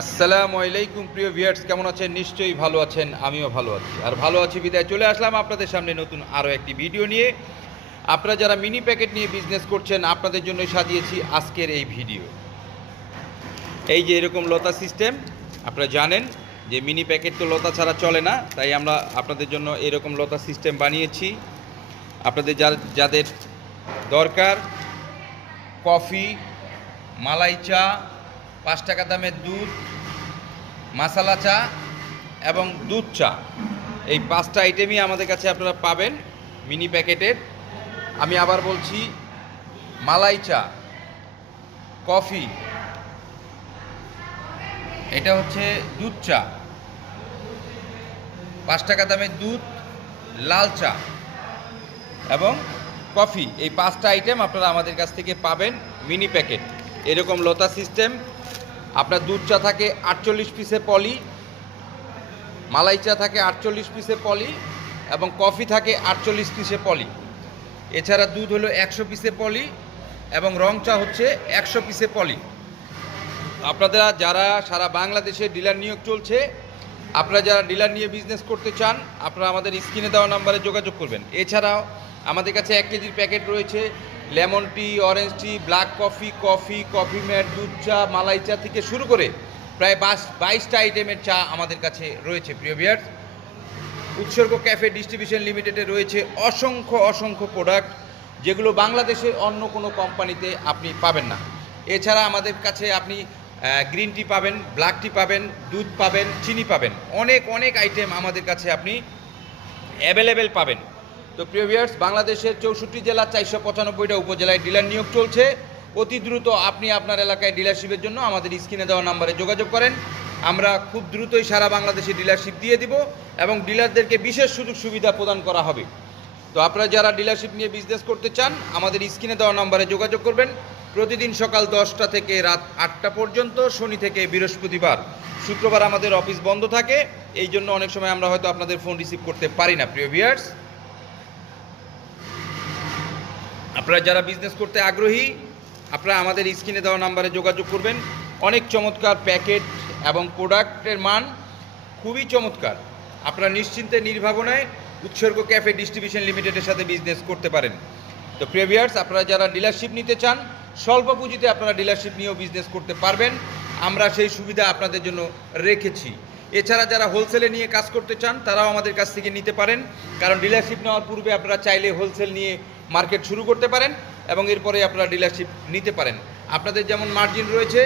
আসসালামু আলাইকুম প্রিয় ভিউয়ার্স, কেমন আছেন? নিশ্চয়ই ভালো আছেন, আমিও ভালো আছি। আর ভালো আছি বিদায় চলে আসলাম আপনাদের সামনে নতুন আরও একটি ভিডিও নিয়ে। আপনারা যারা মিনি প্যাকেট নিয়ে বিজনেস করছেন, আপনাদের জন্য সাজিয়েছি আজকের এই ভিডিও। এই যে এরকম লতা সিস্টেম, আপনারা জানেন যে মিনি প্যাকেট তো লতা ছাড়া চলে না, তাই আমরা আপনাদের জন্য এরকম লতা সিস্টেম বানিয়েছি। আপনাদের যাদের দরকার কফি, মালাই চা, 5 টাকা দামের দুধ, মশালা চা এবং দুধ চা, এই 5টা আইটেমই আমাদের কাছে আপনারা পাবেন মিনি প্যাকেটের। আমি আবার বলছি, মালাই চা, কফি, এটা হচ্ছে দুধ চা, 5 টাকা দামের দুধ, লাল চা এবং কফি, এই 5টা আইটেম আপনারা আমাদের কাছ থেকে পাবেন মিনি প্যাকেট। এরকম লতা সিস্টেম। আপনার দুধ চা থাকে 48 পিসে পলি, মালাই চা থাকে 48 পিসে পলি এবং কফি থাকে 48 পিসে পলি। এছাড়া দুধ হলো 100 পিসে পলি এবং রং চা হচ্ছে 100 পিসে পলি। আপনারা যারা সারা বাংলাদেশে ডিলার নিয়োগ চলছে, আপনারা যারা ডিলার নিয়ে বিজনেস করতে চান, আপনারা আমাদের স্ক্রিনে দেওয়া নাম্বারে যোগাযোগ করবেন। এছাড়াও আমাদের কাছে 1 কেজির প্যাকেট রয়েছে লেমন টি, অরেঞ্জ টি, ব্ল্যাক কফি, কফি ম্যাট, দুধ চা, মালাই চা থেকে শুরু করে প্রায় 22টা আইটেমের চা আমাদের কাছে রয়েছে। প্রিয় ভিউয়ার্স, উৎসর্গ ক্যাফে ডিস্ট্রিবিউশন লিমিটেডে রয়েছে অসংখ্য প্রোডাক্ট, যেগুলো বাংলাদেশের অন্য কোনো কোম্পানিতে আপনি পাবেন না। এছাড়া আমাদের কাছে আপনি গ্রিন টি পাবেন, ব্ল্যাক টি পাবেন, দুধ পাবেন, চিনি পাবেন, অনেক আইটেম আমাদের কাছে আপনি অ্যাভেলেবেল পাবেন। তো প্রিয় ভিউয়ার্স, বাংলাদেশের 64 জেলা 495টা উপজেলায় ডিলার নিয়োগ চলছে। অতি দ্রুত আপনি আপনার এলাকায় ডিলারশিপের জন্য আমাদের স্ক্রিনে দেওয়া নাম্বারে যোগাযোগ করেন। আমরা খুব দ্রুতই সারা বাংলাদেশে ডিলারশিপ দিয়ে দিব এবং ডিলারদেরকে বিশেষ সুযোগ সুবিধা প্রদান করা হবে। তো আপনারা যারা ডিলারশিপ নিয়ে বিজনেস করতে চান, আমাদের স্ক্রিনে দেওয়া নাম্বারে যোগাযোগ করবেন। প্রতিদিন সকাল 10টা থেকে রাত 8টা পর্যন্ত, শনি থেকে বৃহস্পতিবার। শুক্রবার আমাদের অফিস বন্ধ থাকে, এই জন্য অনেক সময় আমরা হয়তো আপনাদের ফোন রিসিভ করতে পারি না। প্রিয় ভিউয়ার্স, আপনারা যারা বিজনেস করতে আগ্রহী, আপনারা আমাদের স্ক্রিনে দেওয়া নাম্বারে যোগাযোগ করবেন। অনেক চমৎকার প্যাকেট এবং প্রোডাক্টের মান খুবই চমৎকার। আপনারা নিশ্চিন্তে নির্ভাবনায় উৎসর্গ ক্যাফে ডিস্ট্রিবিউশন লিমিটেডের সাথে বিজনেস করতে পারেন। তো প্রিয় ভিউয়ার্স, আপনারা যারা ডিলারশিপ নিতে চান, স্বল্প পুঁজিতে আপনারা ডিলারশিপ নিয়েও বিজনেস করতে পারবেন। আমরা সেই সুবিধা আপনাদের জন্য রেখেছি। এছাড়া যারা হোলসেলে নিয়ে কাজ করতে চান, তারাও আমাদের কাছ থেকে নিতে পারেন, কারণ ডিলারশিপ নেওয়ার পূর্বে আপনারা চাইলে হোলসেল নিয়ে মার্কেট শুরু করতে পারেন এবং এরপরে আপনারা ডিলারশিপ নিতে পারেন। আপনাদের যেমন মার্জিন রয়েছে